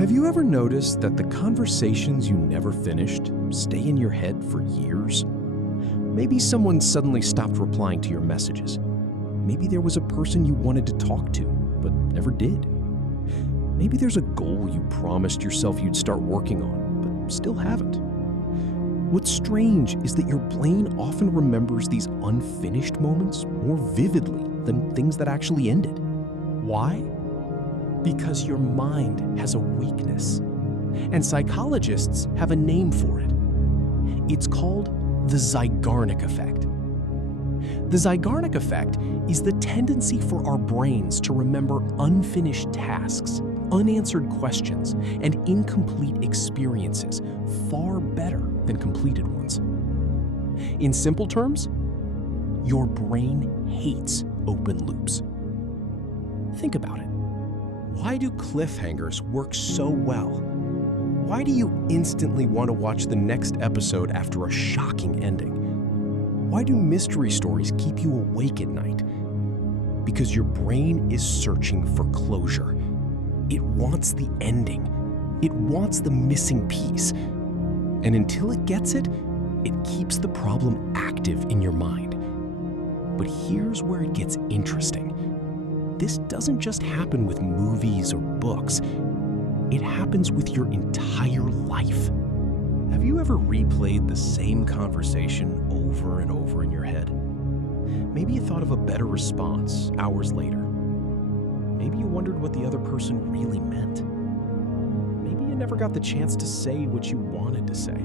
Have you ever noticed that the conversations you never finished stay in your head for years? Maybe someone suddenly stopped replying to your messages. Maybe there was a person you wanted to talk to, but never did. Maybe there's a goal you promised yourself you'd start working on, but still haven't. What's strange is that your brain often remembers these unfinished moments more vividly than things that actually ended. Why? Because your mind has a weakness, and psychologists have a name for it. It's called the Zeigarnik Effect. The Zeigarnik Effect is the tendency for our brains to remember unfinished tasks, unanswered questions, and incomplete experiences far better than completed ones. In simple terms, your brain hates open loops. Think about it. Why do cliffhangers work so well? Why do you instantly want to watch the next episode after a shocking ending? Why do mystery stories keep you awake at night? Because your brain is searching for closure. It wants the ending. It wants the missing piece. And until it gets it, it keeps the problem active in your mind. But here's where it gets interesting. This doesn't just happen with movies or books. It happens with your entire life. Have you ever replayed the same conversation over and over in your head? Maybe you thought of a better response hours later. Maybe you wondered what the other person really meant. Maybe you never got the chance to say what you wanted to say.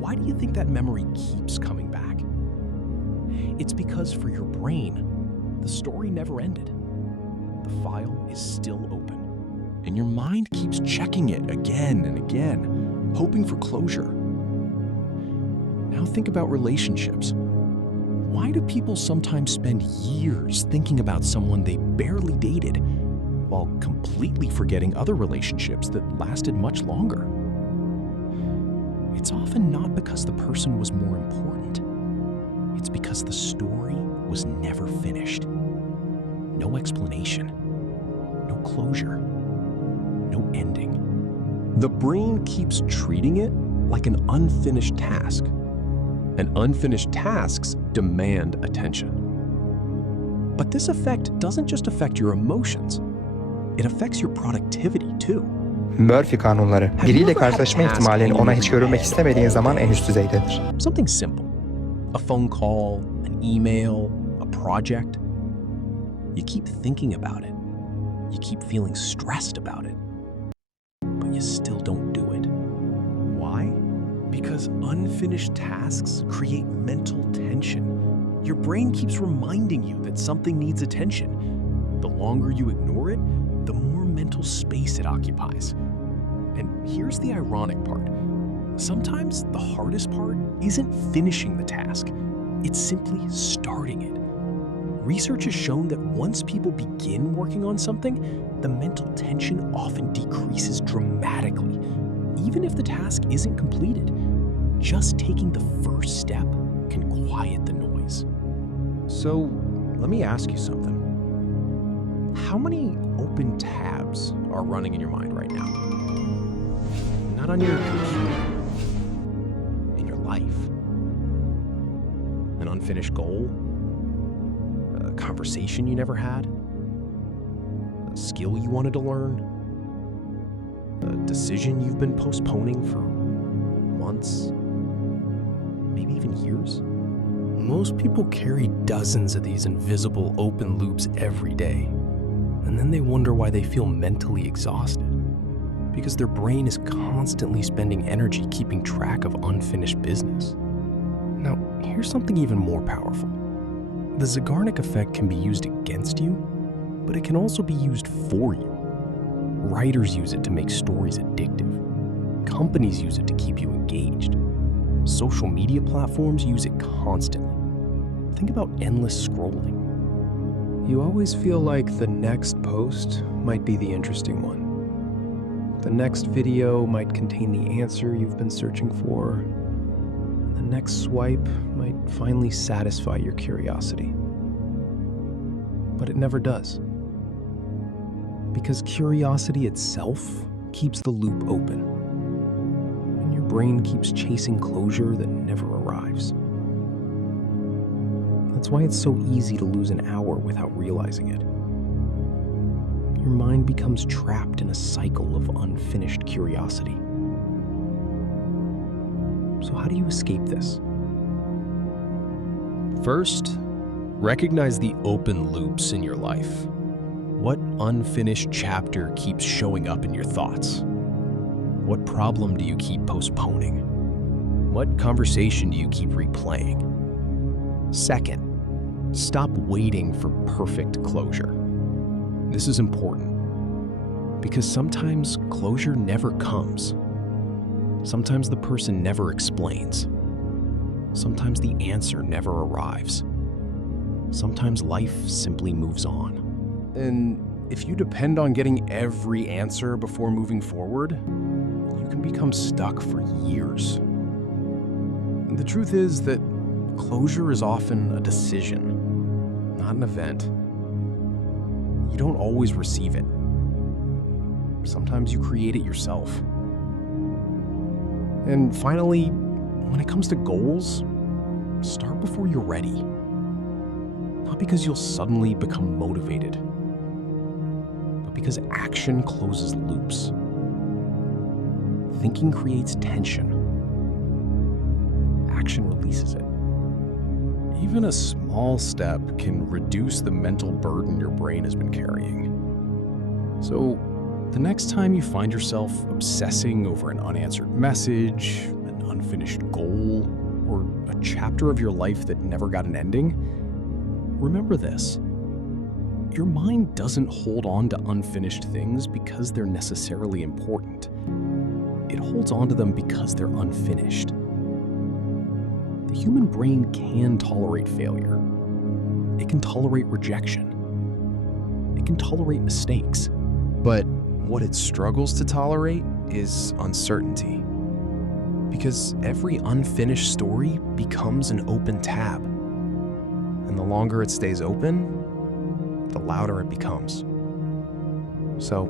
Why do you think that memory keeps coming back? It's because for your brain, the story never ended. The file is still open. And your mind keeps checking it again and again, hoping for closure. Now think about relationships. Why do people sometimes spend years thinking about someone they barely dated, while completely forgetting other relationships that lasted much longer? It's often not because the person was more important. It's because the story was never finished. No explanation, no closure, no ending. The brain keeps treating it like an unfinished task, and unfinished tasks demand attention. But this effect doesn't just affect your emotions, it affects your productivity too. Murphy kanunları. Biriyle karşılaşma ihtimalin ona hiç görülmek istemediğin zaman en üst düzeydedir. Something simple. A phone call, an email, a project. You keep thinking about it. You keep feeling stressed about it. But you still don't do it. Why? Because unfinished tasks create mental tension. Your brain keeps reminding you that something needs attention. The longer you ignore it, the more mental space it occupies. And here's the ironic part. Sometimes the hardest part isn't finishing the task. It's simply starting it. Research has shown that once people begin working on something, the mental tension often decreases dramatically, even if the task isn't completed. Just taking the first step can quiet the noise. So, let me ask you something. How many open tabs are running in your mind right now? Not on your computer, in your life. An unfinished goal? A conversation you never had? A skill you wanted to learn? A decision you've been postponing for months? Maybe even years? Most people carry dozens of these invisible open loops every day, and then they wonder why they feel mentally exhausted. Because their brain is constantly spending energy keeping track of unfinished business. Now, here's something even more powerful. The Zeigarnik Effect can be used against you, but it can also be used for you. Writers use it to make stories addictive. Companies use it to keep you engaged. Social media platforms use it constantly. Think about endless scrolling. You always feel like the next post might be the interesting one. The next video might contain the answer you've been searching for. The next swipe might finally satisfy your curiosity. But it never does. Because curiosity itself keeps the loop open, and your brain keeps chasing closure that never arrives. That's why it's so easy to lose an hour without realizing it. Your mind becomes trapped in a cycle of unfinished curiosity. So how do you escape this? First, recognize the open loops in your life. What unfinished chapter keeps showing up in your thoughts? What problem do you keep postponing? What conversation do you keep replaying? Second, stop waiting for perfect closure. This is important because sometimes closure never comes. Sometimes the person never explains. Sometimes the answer never arrives. Sometimes life simply moves on. And if you depend on getting every answer before moving forward, you can become stuck for years. And the truth is that closure is often a decision, not an event. You don't always receive it. Sometimes you create it yourself. And finally, when it comes to goals, start before you're ready. Not because you'll suddenly become motivated, but because action closes loops. Thinking creates tension. Action releases it. Even a small step can reduce the mental burden your brain has been carrying. So, the next time you find yourself obsessing over an unanswered message, an unfinished goal, or a chapter of your life that never got an ending, remember this. Your mind doesn't hold on to unfinished things because they're necessarily important. It holds on to them because they're unfinished. The human brain can tolerate failure. It can tolerate rejection. It can tolerate mistakes. But what it struggles to tolerate is uncertainty. Because every unfinished story becomes an open tab. And the longer it stays open, the louder it becomes. So,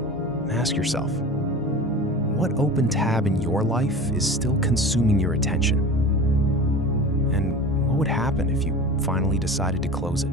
ask yourself, what open tab in your life is still consuming your attention? And what would happen if you finally decided to close it?